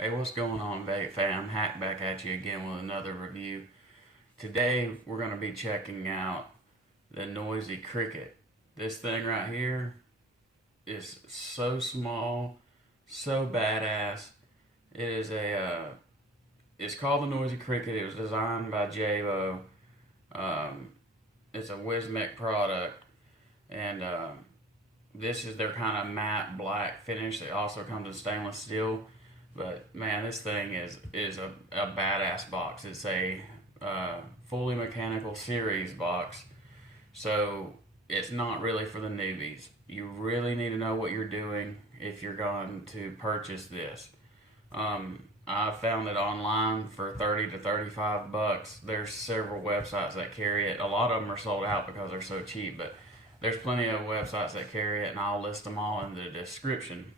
Hey, what's going on, Vape Fam? Hack back at you again with another review. Today, we're going to be checking out the Noisy Cricket. This thing right here is so small, so badass. It is it's called the Noisy Cricket. It was designed by JayBo. Um, it's a Wismec product, and this is their kind of matte black finish. It also comes in stainless steel. But man, this thing is a badass box. It's a fully mechanical series box, so it's not really for the newbies. You really need to know what you're doing if you're going to purchase this. I found it online for 30 to 35 bucks. There's several websites that carry it. A lot of them are sold out because they're so cheap, but there's plenty of websites that carry it, and I'll list them all in the description.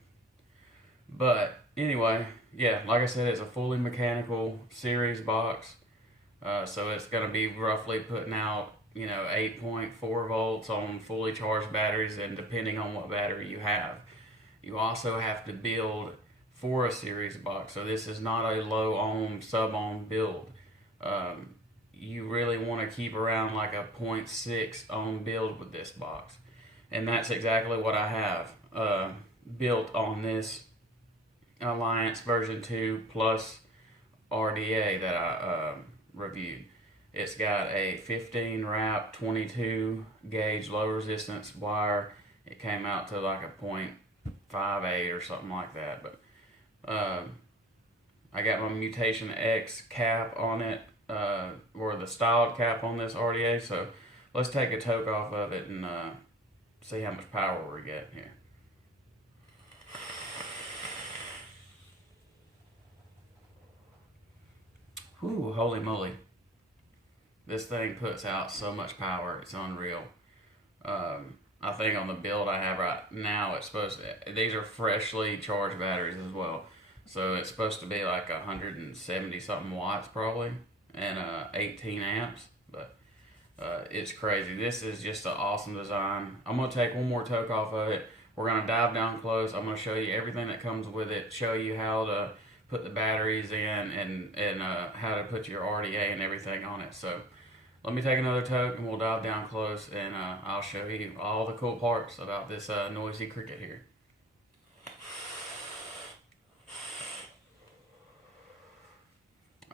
But anyway, yeah, like I said, it's a fully mechanical series box. So it's going to be roughly putting out, 8.4 volts on fully charged batteries, and depending on what battery you have. You also have to build for a series box. So this is not a low ohm, sub ohm build. You really want to keep around like a zero point 0.6 ohm build with this box. And that's exactly what I have built on this Alliance version 2 plus RDA that I reviewed. It's got a 15 wrap 22 gauge low resistance wire. It came out to like a 0.58 or something like that. But I got my Mutation X cap on it, or the styled cap on this RDA. So let's take a toke off of it and see how much power we get here. Whew, holy moly. This thing puts out so much power, it's unreal. I think on the build I have right now, it's supposed to, these are freshly charged batteries as well. So it's supposed to be like 170 something watts probably, and 18 amps, but it's crazy. This is just an awesome design. I'm going to take one more toke off of it. We're going to dive down close. I'm going to show you everything that comes with it, show you how to put the batteries in, and how to put your RDA and everything on it. So let me take another toke and we'll dive down close, and I'll show you all the cool parts about this Noisy Cricket here.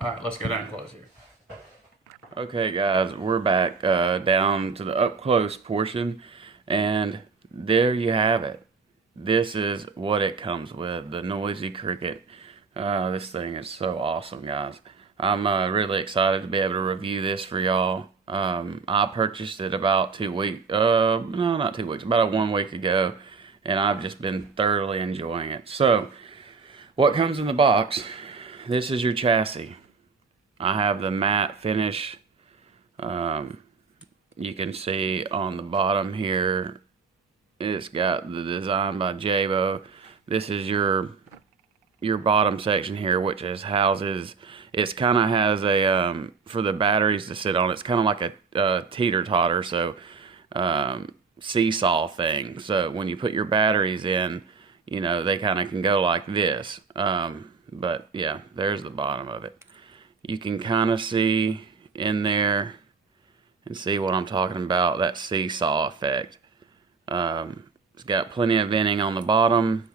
Alright, let's go down close here. Okay guys, we're back down to the up close portion, and there you have it. This is what it comes with, the Noisy Cricket. This thing is so awesome, guys. I'm really excited to be able to review this for y'all. I purchased it about 2 weeks, no, not 2 weeks, about 1 week ago, and I've just been thoroughly enjoying it. So, what comes in the box? This is your chassis. I have the matte finish. You can see on the bottom here, it's got the design by JayBo. This is your bottom section here, which is houses. It's kind of has a for the batteries to sit on. It's kind of like a teeter totter, so seesaw thing. So when you put your batteries in, they kind of can go like this. But yeah, there's the bottom of it. You can kind of see in there and see what I'm talking about, that seesaw effect. It's got plenty of venting on the bottom,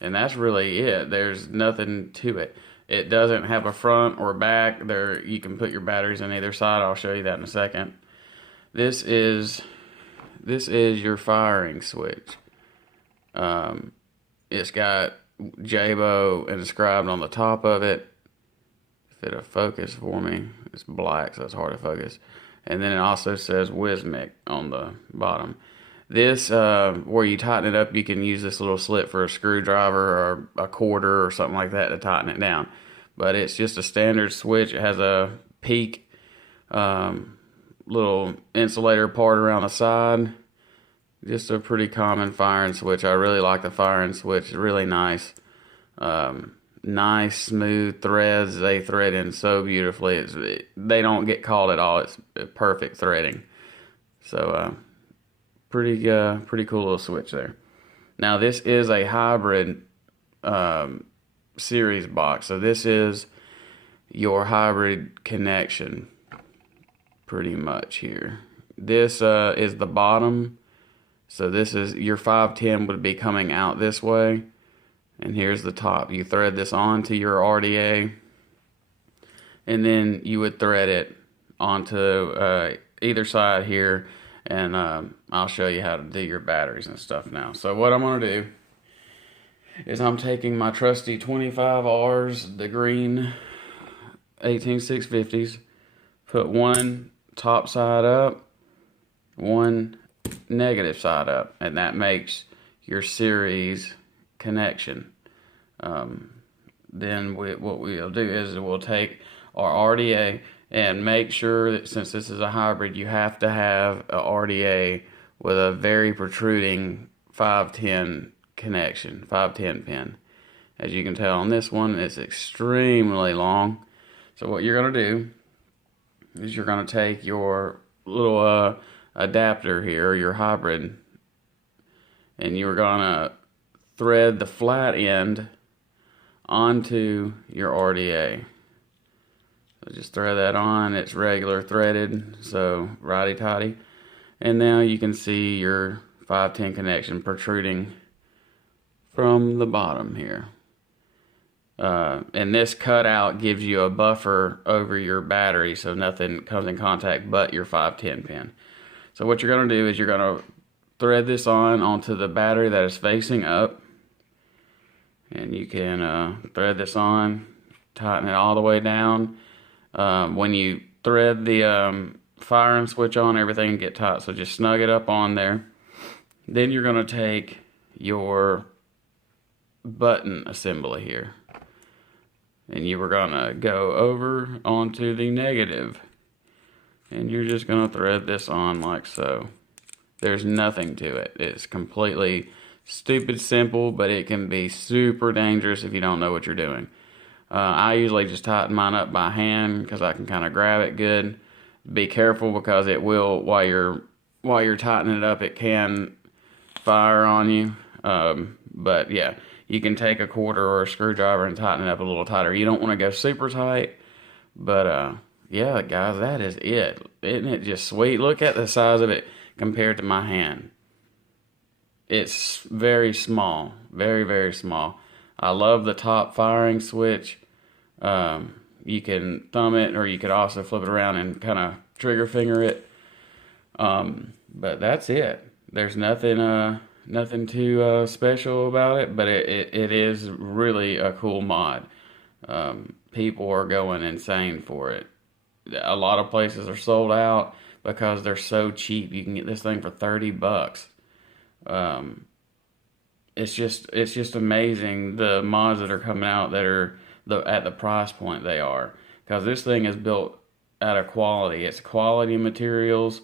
and that's really it. There's nothing to it. It doesn't have a front or back. There, you can put your batteries on either side. I'll show you that in a second. This is your firing switch. It's got JayBo inscribed on the top of it. If it'll focus for me, it's black, so it's hard to focus. And then it also says Wismec on the bottom. This, where you tighten it up, you can use this little slit for a screwdriver or a quarter or something like that to tighten it down. But it's just a standard switch. It has a peak little insulator part around the side. Just a pretty common firing switch. I really like the firing switch. It's really nice. Nice, smooth threads. They thread in so beautifully. They don't get caught at all. It's perfect threading. So, pretty cool little switch there. Now, this is a hybrid series box. So this is your hybrid connection pretty much here. This is the bottom. So this is your 510 would be coming out this way. And here's the top. You thread this onto your RDA. And then you would thread it onto either side here. And I'll show you how to do your batteries and stuff now. So what I'm going to do is I'm taking my trusty 25Rs, the green 18650s, put one top side up, one negative side up, and that makes your series connection. Then what we'll do is we'll take our RDA and make sure that since this is a hybrid, you have to have a RDA with a very protruding 510 connection, 510 pin. As you can tell on this one, it's extremely long. So what you're going to do is you're going to take your little adapter here, your hybrid, and you're going to thread the flat end onto your RDA. So just thread that on. It's regular threaded, so righty-tighty. And now you can see your 510 connection protruding from the bottom here. And this cutout gives you a buffer over your battery so nothing comes in contact but your 510 pin. So what you're going to do is you're going to thread this onto the battery that is facing up. And you can thread this on, tighten it all the way down. When you thread the firing switch on, everything will get tight, so just snug it up on there. Then you're going to take your button assembly here, and you were going to go over onto the negative, and you're just going to thread this on like so. There's nothing to it. It's completely stupid simple, but it can be super dangerous if you don't know what you're doing. I usually just tighten mine up by hand because I can kind of grab it good. Be careful because it will, while you're tightening it up, it can fire on you. But yeah, you can take a quarter or a screwdriver and tighten it up a little tighter. You don't want to go super tight, but yeah, guys, that is it. Isn't it just sweet? Look at the size of it compared to my hand. It's very small, very, very small. I love the top firing switch. You can thumb it, or you could also flip it around and kind of trigger finger it. But that's it. There's nothing too special about it, but it is really a cool mod. People are going insane for it. A lot of places are sold out because they're so cheap. You can get this thing for $30. It's just amazing the mods that are coming out that are at the price point they are, because this thing is built out of quality. It's quality materials.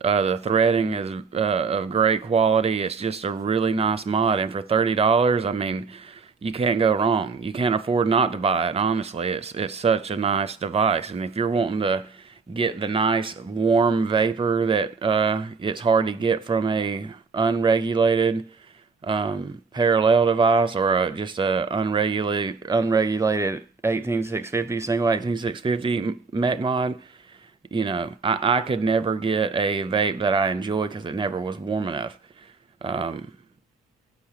The threading is of great quality. It's just a really nice mod, and for $30, I mean, you can't go wrong. You can't afford not to buy it. Honestly, it's such a nice device, and if you're wanting to get the nice warm vapor that it's hard to get from a unregulated parallel device, or just a unregulated 18650 single 18650 mech mod, you know, I could never get a vape that I enjoy because it never was warm enough.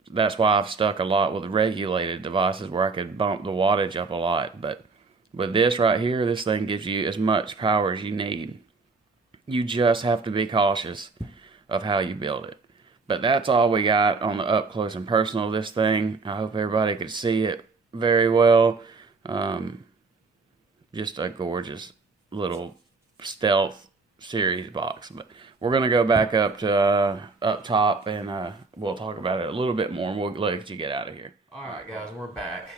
That's why I've stuck a lot with regulated devices where I could bump the wattage up a lot. But with this right here, this thing gives you as much power as you need. You just have to be cautious of how you build it. But that's all we got on the up close and personal of this thing. I hope everybody could see it very well. Just a gorgeous little stealth series box. But we're going to go back up to up top, and we'll talk about it a little bit more, and we'll let you get out of here. Alright guys, we're back.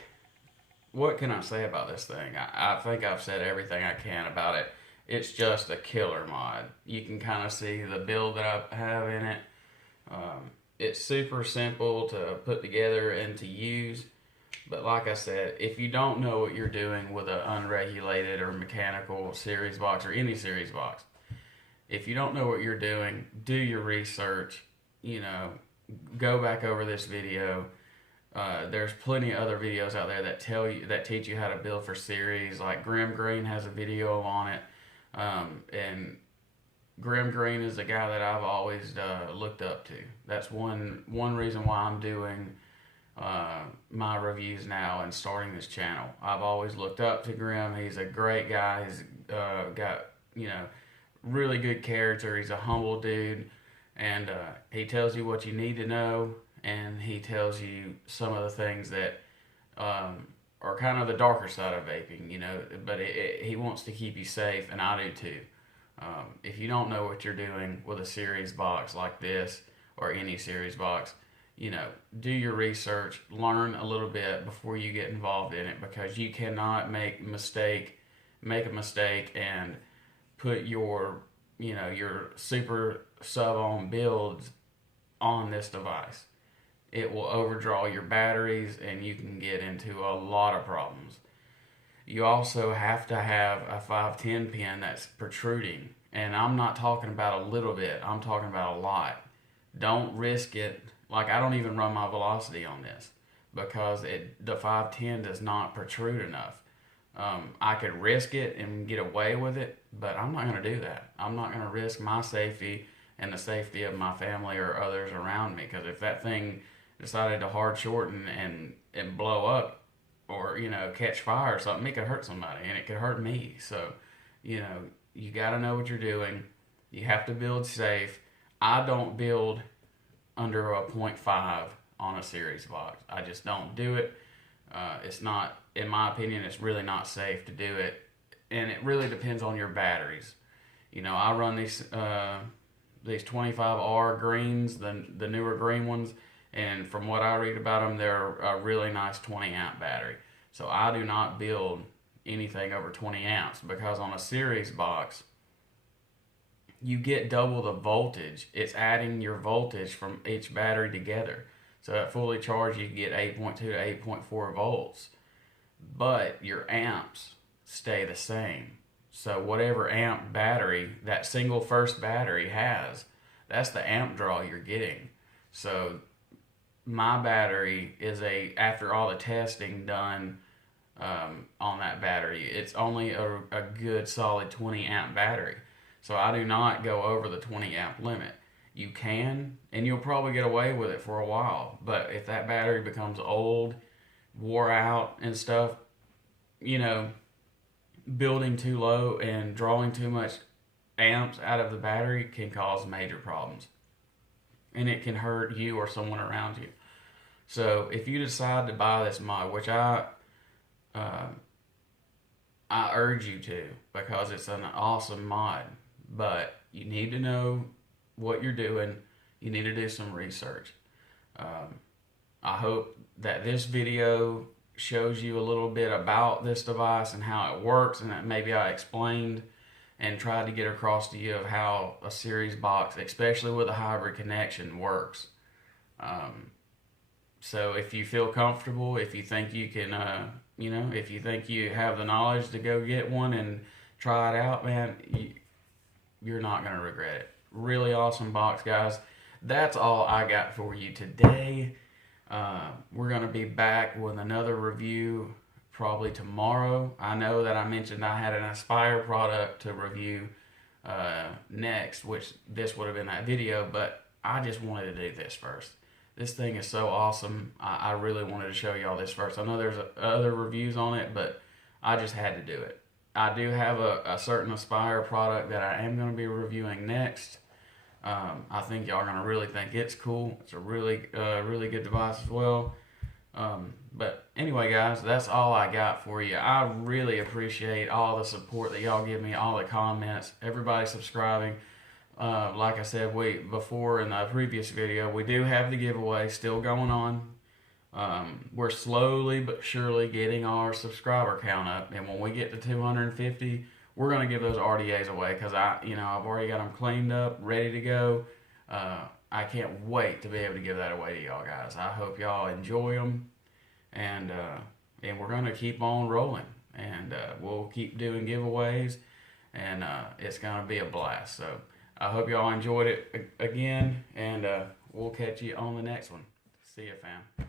What can I say about this thing? I think I've said everything I can about it. It's just a killer mod. You can kind of see the build that I have in it. It's super simple to put together and to use. But like I said, if you don't know what you're doing with an unregulated or mechanical series box, or any series box, if you don't know what you're doing, do your research, you know, go back over this video. There's plenty of other videos out there that teach you how to build for series. Like Grim Green has a video on it, and Grim Green is a guy that I've always looked up to. That's one reason why I'm doing my reviews now and starting this channel. I've always looked up to Grim. He's a great guy. He's got, really good character. He's a humble dude, and he tells you what you need to know, and he tells you some of the things that are kind of the darker side of vaping, but he wants to keep you safe, and I do too. If you don't know what you're doing with a series box like this or any series box, do your research, learn a little bit before you get involved in it, because you cannot make a mistake and put your super sub-ohm builds on this device. It will overdraw your batteries and you can get into a lot of problems. You also have to have a 510 pin that's protruding. And I'm not talking about a little bit, I'm talking about a lot. Don't risk it. Like, I don't even run my velocity on this because the 510 does not protrude enough. I could risk it and get away with it, but I'm not going to do that. I'm not going to risk my safety and the safety of my family or others around me, because if that thing decided to hard shorten and blow up or, catch fire or something, it could hurt somebody and it could hurt me. So, you got to know what you're doing. You have to build safe. I don't build under a 0.5 on a series box. I just don't do it. It's not, in my opinion, it's really not safe to do it. And it really depends on your batteries. I run these 25R greens, the newer green ones, and from what I read about them, they're a really nice 20 amp battery. So I do not build anything over 20 amps, because on a series box, you get double the voltage. It's adding your voltage from each battery together. So at fully charged, you get 8.2 to 8.4 volts. But your amps stay the same. So whatever amp battery that single first battery has, that's the amp draw you're getting. So my battery is after all the testing done on that battery, it's only a good solid 20 amp battery. So I do not go over the 20 amp limit. You can, and you'll probably get away with it for a while. But if that battery becomes old, wore out and stuff, building too low and drawing too much amps out of the battery can cause major problems. And it can hurt you or someone around you. So if you decide to buy this mod, which I urge you to, because it's an awesome mod, but you need to know what you're doing. You need to do some research. I hope that this video shows you a little bit about this device and how it works, and that maybe I explained and tried to get across to you of how a series box, especially with a hybrid connection, works. So if you feel comfortable, if you think you can, if you think you have the knowledge to go get one and try it out, man, you're not going to regret it. Really awesome box, guys. That's all I got for you today. We're going to be back with another review probably tomorrow. I know that I mentioned I had an Aspire product to review next, which this would have been that video, but I just wanted to do this first. This thing is so awesome. I really wanted to show y'all this first. I know there's other reviews on it, but I just had to do it. I do have a certain Aspire product that I am going to be reviewing next. I think y'all are going to really think it's cool. It's a really good device as well. But anyway, guys, that's all I got for you. I really appreciate all the support that y'all give me, all the comments, everybody subscribing. Like I said before in the previous video, we do have the giveaway still going on. We're slowly but surely getting our subscriber count up, and when we get to 250, we're going to give those RDAs away, because I've already got them cleaned up, ready to go. I can't wait to be able to give that away to y'all guys. I hope y'all enjoy them, and we're going to keep on rolling, and we'll keep doing giveaways, and it's going to be a blast. So I hope y'all enjoyed it again, and we'll catch you on the next one. See ya, fam.